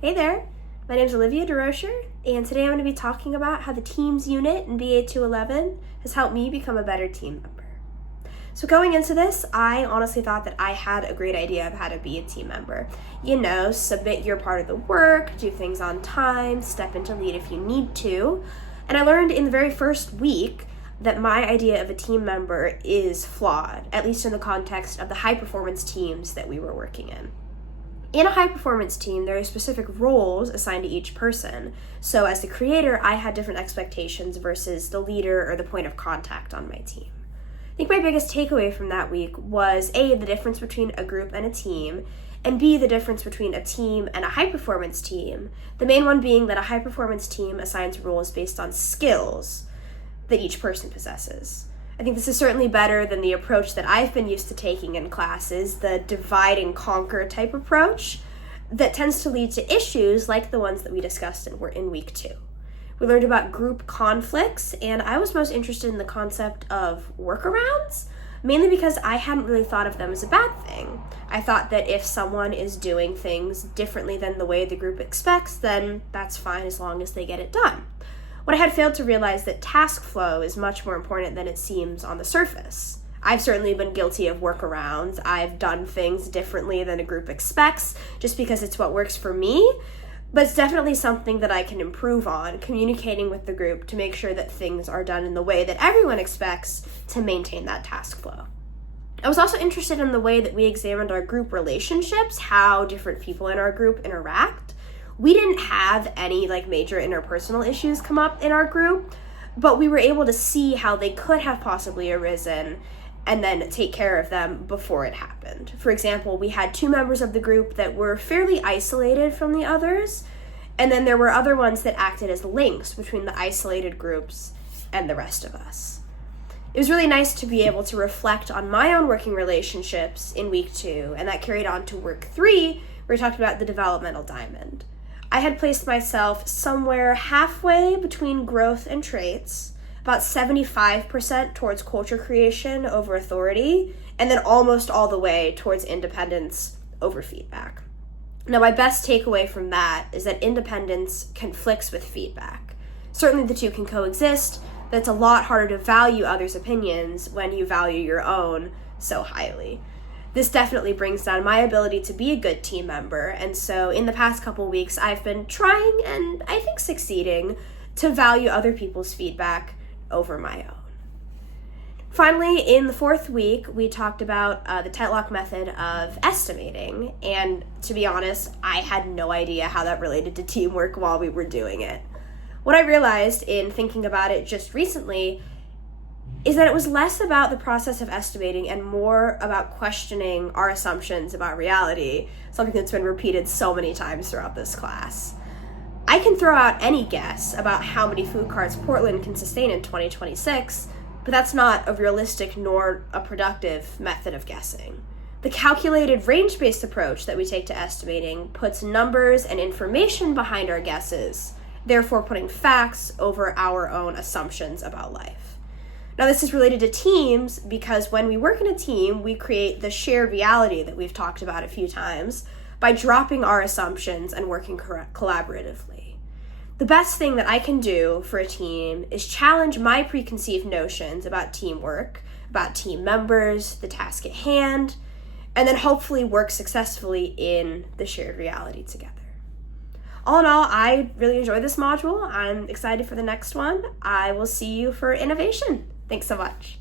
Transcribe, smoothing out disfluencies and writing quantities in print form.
Hey there, my name is Olivia DeRocher, and today I'm going to be talking about how the Teams unit in BA 211 has helped me become a better team member. So going into this, I honestly thought that I had a great idea of how to be a team member. Submit your part of the work, do things on time, step into lead if you need to. And I learned in the very first week that my idea of a team member is flawed, at least in the context of the high-performance teams that we were working in. In a high-performance team, there are specific roles assigned to each person. So as the creator, I had different expectations versus the leader or the point of contact on my team. I think my biggest takeaway from that week was A, the difference between a group and a team, and B, the difference between a team and a high-performance team. The main one being that a high-performance team assigns roles based on skills that each person possesses. I think this is certainly better than the approach that I've been used to taking in classes, the divide and conquer type approach that tends to lead to issues like the ones that we discussed in week 2. We learned about group conflicts, and I was most interested in the concept of workarounds, mainly because I hadn't really thought of them as a bad thing. I thought that if someone is doing things differently than the way the group expects, then that's fine as long as they get it done. What I had failed to realize that task flow is much more important than it seems on the surface. I've certainly been guilty of workarounds. I've done things differently than a group expects just because it's what works for me, but it's definitely something that I can improve on, communicating with the group to make sure that things are done in the way that everyone expects to maintain that task flow. I was also interested in the way that we examined our group relationships, how different people in our group interact. We didn't have any major interpersonal issues come up in our group, but we were able to see how they could have possibly arisen and then take care of them before it happened. For example, we had 2 members of the group that were fairly isolated from the others, and then there were other ones that acted as links between the isolated groups and the rest of us. It was really nice to be able to reflect on my own working relationships in week 2, and that carried on to work 3, where we talked about the developmental diamond. I had placed myself somewhere halfway between growth and traits, about 75% towards culture creation over authority, and then almost all the way towards independence over feedback. Now, my best takeaway from that is that independence conflicts with feedback. Certainly the two can coexist, but it's a lot harder to value others' opinions when you value your own so highly. This definitely brings down my ability to be a good team member, and so in the past couple weeks, I've been trying, and I think succeeding, to value other people's feedback over my own. Finally, in the 4th week, we talked about the Tetlock method of estimating, and to be honest, I had no idea how that related to teamwork while we were doing it. What I realized in thinking about it just recently is that it was less about the process of estimating and more about questioning our assumptions about reality, something that's been repeated so many times throughout this class. I can throw out any guess about how many food carts Portland can sustain in 2026, but that's not a realistic nor a productive method of guessing. The calculated range-based approach that we take to estimating puts numbers and information behind our guesses, therefore putting facts over our own assumptions about life. Now, this is related to teams because when we work in a team, we create the shared reality that we've talked about a few times by dropping our assumptions and working collaboratively. The best thing that I can do for a team is challenge my preconceived notions about teamwork, about team members, the task at hand, and then hopefully work successfully in the shared reality together. All in all, I really enjoyed this module. I'm excited for the next one. I will see you for innovation. Thanks so much.